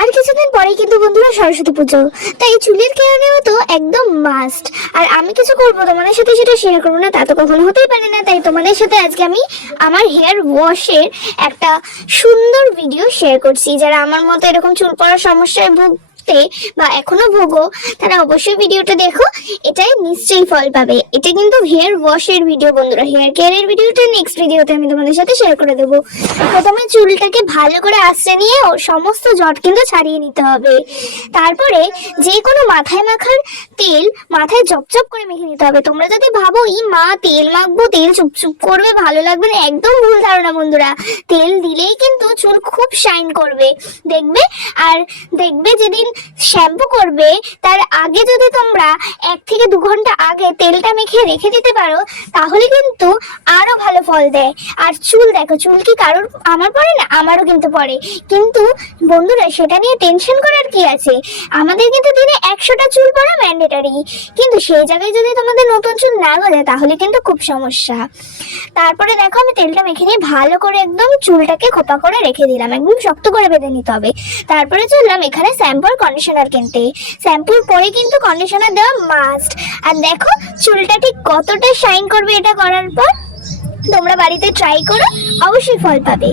আর কিছুদিন পরেই কিন্তু বন্ধুরা সরস্বতী পুজো, তাই চুলের কেয়ার নেওয়া তো একদম মাস্ট। আর আমি কিছু করবো তোমাদের সাথে সেটা শেয়ার করবো না, তা তো কখনো হতেই পারে না। তাই তোমাদের সাথে আজকে আমি আমার হেয়ার ওয়াশের একটা সুন্দর ভিডিও শেয়ার করছি। যারা আমার মতো এরকম চুল পড়ার সমস্যায় বা এখনো ভোগো, তারা অবশ্যই ভিডিওটা দেখো, এটাই নিশ্চয়ই ফল পাবে। এটা কিন্তু হেয়ার ওয়াশের ভিডিও বন্ধুরা, হেয়ার কেয়ারের ভিডিওটা নেক্সট ভিডিওতে আমি তোমাদের সাথে শেয়ার করে দেবো। প্রথমে চুলটাকে ভালো করে আঁচড়ে নিয়ে ওর সমস্ত জট কিন্তু ছাড়িয়ে নিতে হবে। তারপরে যে কোনো মাথায় মাখার তেল মাথায় চপচপ করে মেখে নিতে হবে। তোমরা যদি ভাবো ই মা তেল মাখবো, তেল চুপচুপ করবে, ভালো লাগবে না, একদম ভুল ধারণা বন্ধুরা। তেল দিলেই কিন্তু চুল খুব শাইন করবে দেখবে। আর দেখবে যেদিন শ্যাম্পু করবে তার আগে যদি তোমরা 1 থেকে 2 ঘন্টা আগে তেলটা মেখে রেখে দিতে পারো, তাহলে কিন্তু আরো ভালো ফল দেয়। আর চুল দেখো, চুল কি কারোর, আমার পড়ে না, আমারও কিন্তু পড়ে, কিন্তু বন্ধুরা সেটা নিয়ে টেনশন করার কি আছে। আমাদের কিন্তু দিনে 100টা চুল পড়া ম্যান্ডেটরি, কিন্তু সেই জায়গায় যদি তোমাদের নতুন চুল না গজায় তাহলে কিন্তু খুব সমস্যা। তারপরে দেখো আমি তেলটা মেখে নিয়ে ভালো করে একদম চুলটাকে খোপা করে রেখে দিলাম, একদম শক্ত করে বেঁধে নিতে হবে। তারপরে চললাম এখানে শ্যাম্পু আর কন্ডিশনার কিনতে। শ্যাম্পুর পরে কিন্তু কন্ডিশনার দেওয়া মাস্ট। আর দেখো চুলটা ঠিক কতটা শাইন করবে এটা করার পর। তোমরা বাড়িতে ট্রাই করো, অবশ্যই ফল পাবে।